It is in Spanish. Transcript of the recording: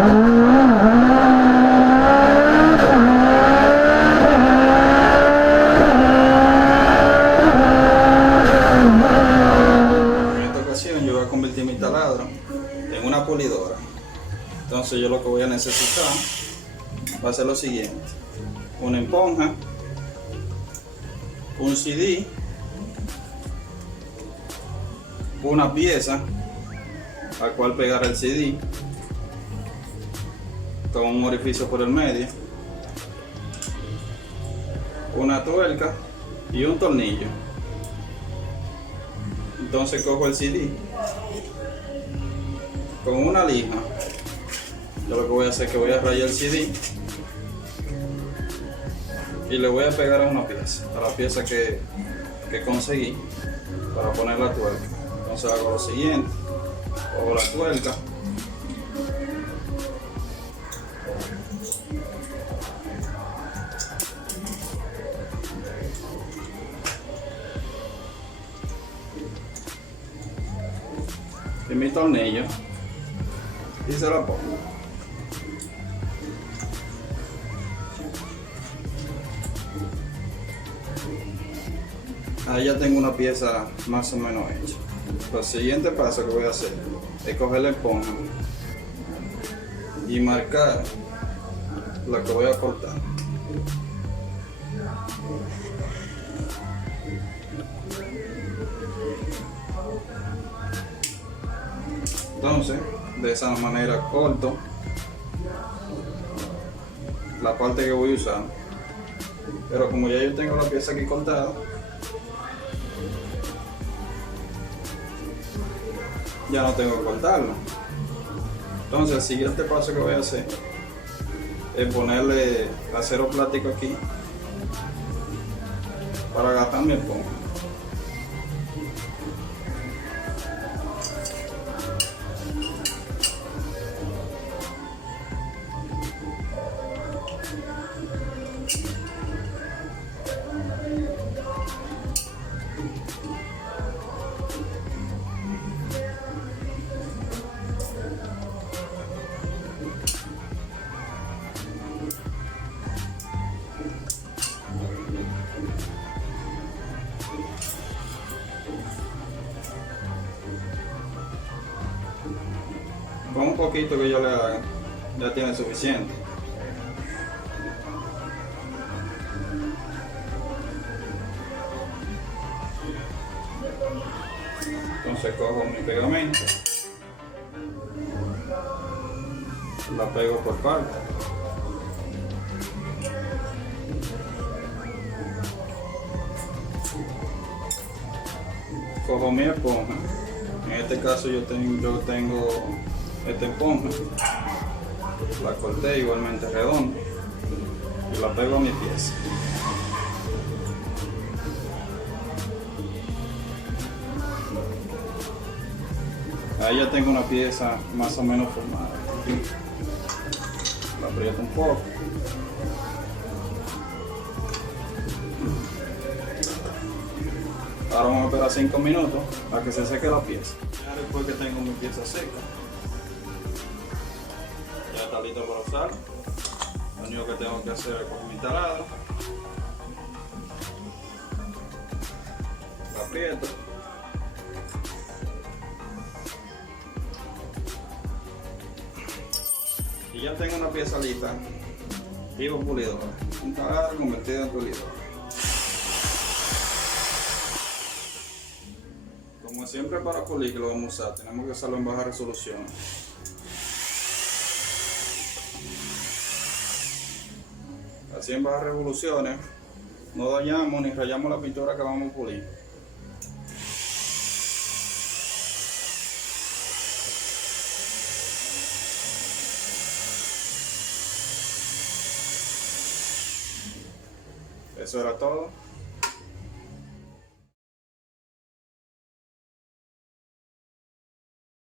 En esta ocasión yo voy a convertir mi taladro en una pulidora. Entonces yo lo que voy a necesitar va a ser lo siguiente: una esponja, un CD, una pieza al cual pegar el CD con un orificio por el medio, una tuerca y un tornillo. Entonces cojo el CD con una lija. Yo lo que voy a hacer es que voy a rayar el CD y le voy a pegar a una pieza, a la pieza que conseguí para poner la tuerca. Entonces hago lo siguiente: cojo la tuerca, y mi tornillo y se la pongo. Ahí ya tengo una pieza más o menos hecha. El siguiente paso que voy a hacer es coger la esponja y marcar la que voy a cortar. Entonces, de esa manera corto la parte que voy a usar. Pero como ya yo tengo la pieza aquí cortada, ya no tengo que cortarla. Entonces el siguiente paso que voy a hacer es ponerle acero plástico aquí para agarrar mi esponja. Con un poquito que yo le haga, ya tiene suficiente. Entonces cojo mi pegamento, la pego por partes. Cojo mi esponja. En este caso yo tengo esta esponja, la corté igualmente redonda y la pego a mi pieza. Ahí ya tengo una pieza más o menos formada. La aprieto un poco. Ahora vamos a esperar 5 minutos a que se seque la pieza. Ya después que tengo mi pieza seca, ya está lista para usar. Lo único que tengo que hacer es coger mi taladro, la aprieto, y ya tengo una pieza lista, tipo pulidora, un taladro convertido en pulidora. Como siempre para pulir, que lo vamos a usar, tenemos que usarlo en baja resolución. Así en bajas revoluciones no dañamos ni rayamos la pintura que vamos a pulir. Eso era todo.